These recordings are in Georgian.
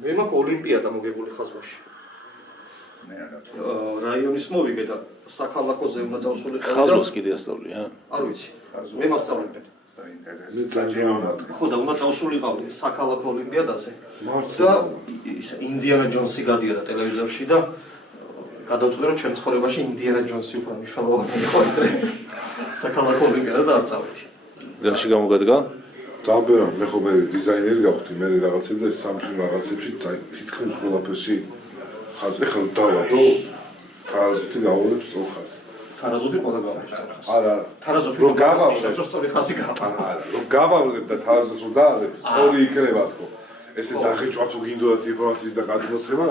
მე მაქვს ოლიმპიადა მოგებული ხაზვაში. რაიონის მოვიგე და საქალაქოზე უნდა წავსულიყავი. ხაზვას კიდე ასწავლია? არ ვიცი. მე მასწავლებელი. ხო და უნდა წავსულიყავი საქალაქო ოლიმპიადაზე. და ინდიანა ჯონსი გადიოდა ტელევიზორში და გადავწყვიტე რომ ჩემს ცხოვრებაში ინდიანა ჯონსი უფრო მნიშვნელოვანი იყო საქალაქო ოლიმპიადა და არ წავედი. რაში გამოგადგა? Tabera, მე ხომ დიზაინერი გავხდი, მე რაღაცებზე სამში რაღაცებში თითქმის ყველაფერში ხაზი ხელ დავადო, თარაზოთი გავავლებ სწორხაზს. თარაზოთი ყველა გავავლებ სწორხაზს. არა, თარაზოთი რომ გავავლებ სწორი ხაზი გავავლებ. არა, რომ გავავლებ და თარაზოს რომ დაალებ, სწორი იქნება თქო. ესე დაღეჭვა თუ გინდოდათ ინფორმაციის და გადმოცემა,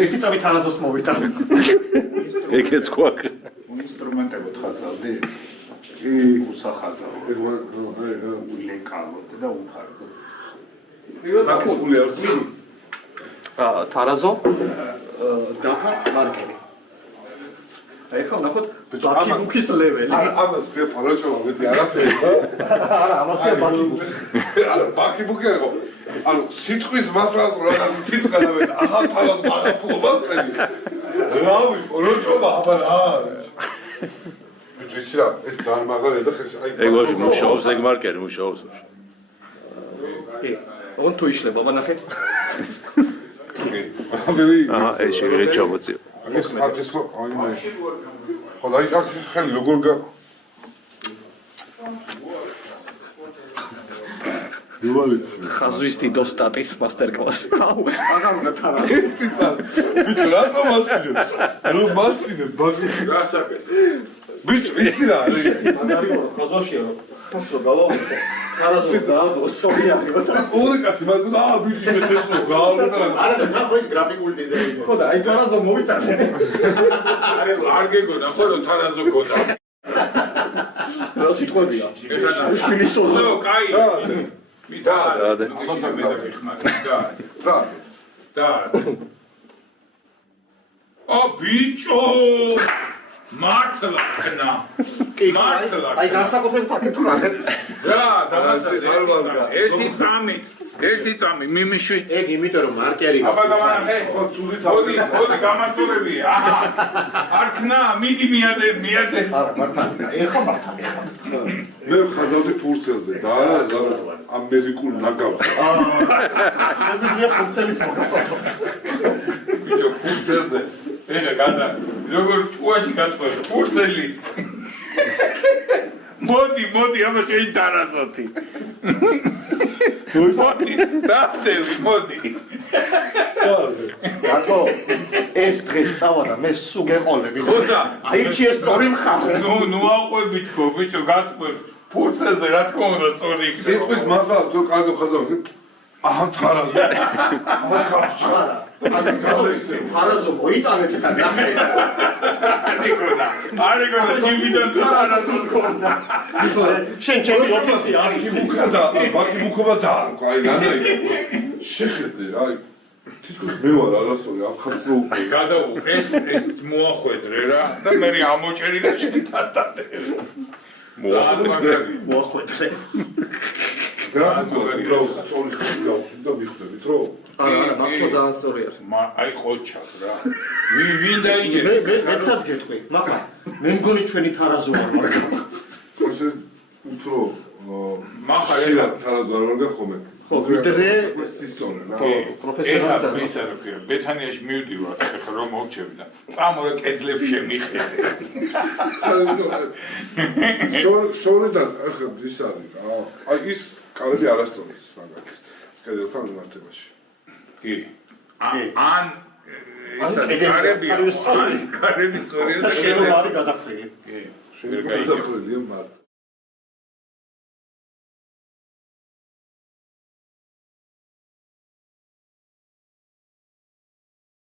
ერთი წამი თარაზოს მოვიდა. ეგეც გვაქვს. ინსტრუმენტებად ხაზავდი? უსახაზავ. ულეკალოდ და უფარო. ნაკსული არ წინ. თარაზო და მარკერი. აი ხო ნახოთ ბაკიბუქის ლეველი. ამას მე პარაჭოვა მეტი არაფერი და არა, ამაზე ბაკიბუქი. არა, ბაკიბუქი არა. ანუ სიტყვის მასალა თუ რაღაც სიტყვა და მე ახალ თალას მაგაფულობას წები. რავი, პარაჭოვა აბა რა. ვიცი რა, ეს ძალიან მაგარია და ხეს აი ეგ ვაში მუშაობს, ეგ მარკერი მუშაობს. ოღონდ თუ იშლება, ბანახე. აჰა, ეს შეიძლება ჩამოწიო. ეს ხო, აი მე. ხო, აი აქ ხელი როგორ გა ხაზვის დიდოსტატის მასტერკლასი. აუ, აღარ უნდა თარაზო. ერთი წარ. ბიჭო, რატომ მაცინებ? რომ მაცინებ, ბაზარი რა საკეთე? ბიჭო, იცი რა არის? მაგარი ხო, ხაზვაშია რომ ხას რო გავავდე. თარაზო დაადო, სწორი აღება და ორი კაცი მაგ და ბიჭი ეს რო გავავლე და არა და ნახო ეს გრაფიკული დიზაინი. ხო და აი თარაზო მოვიტანე. არ გეგონა ხო რომ თარაზო გქონდა. რა სიტყვებია? უშვილის თოზე. ზო, კაი. მიდა. ამაზე მე დაგიხმარი. და. და. ო ბიჭო! მართლა ხნა. მართლა. აი განსაკუთრებით ფაქტი თუ რა. რა, ერთი წამი მიმიში. ეგ იმიტომ რომ მარკერი აბა გამანახე. ხო ცუდი ოდი გამასწორები. აჰა. არ ხნა, მიდი მიადე. არა, მართალია. ეხა მართალია. მე ხაზავდი ფურცელზე და არა ამერიკულ ნაგავს. მოგიზია ფურცელის მოგაწოდო. ბიჭო, ფურცელზე. ეხა გადა. როგორ ჭუაში გაწყვეტ ფურცელი. მოდი, აბა შეინ თარაზოთი. მოდი, დადევი, მოდი. რატო? ეს დღეს წავა და მე სულ გეყოლები. ხოდა, აირჩი ეს სწორი მხარე. ნუ აყვებით ხო, ბიჭო, გაწყვეტ ფურცელზე რა თქმა უნდა სწორი იქნება. სიტყვის მასალა თუ კარგი ხაზავდი. აჰა თარაზო. თარაზო მოიტანეთ და ნახეთ. არიგონა ჯიმიდან თუ თარაზოს ქონდა. შენ ჩემი ოფისი არის. მუქადა, ბაკიბუქობა დაარქვა, აი განა შეხედე რა. თითქოს მე ვარ არასორი აფხაზრო უკვე. გადაუყეს მოახვედრე რა და მე ამოჭერი და შეთატადე. მოახვედრე. გრაფიკულად სწორი ხაზი გავუსვით და ვიხდებით რომ არა, მართლა ძალიან სწორი არის. აი ყოლჩაკ რა. ვინ დაიჯერე? მეცაც გეტყვი. ნახა, მე მგონი ჩვენი თარაზო არ მარკა. ეს უფრო მახა ეხლა თარაზო არ ვარ ხომე. ხო, ვიდრე სისწორე რა. პროფესიონალს და ბეთანიაში მივდივარ, ეხლა რომ მოვჩები და წამორე კედლებს შემიხედე. შორიდან ახლა ის არის რა. აი ის კარები არასწორი ის მაგალითად. კედელთან მიმართებაში. კი. ან კარები სწორია და შენ არ გადახრილი. კი. შეიძლება გადახრილია მარტო.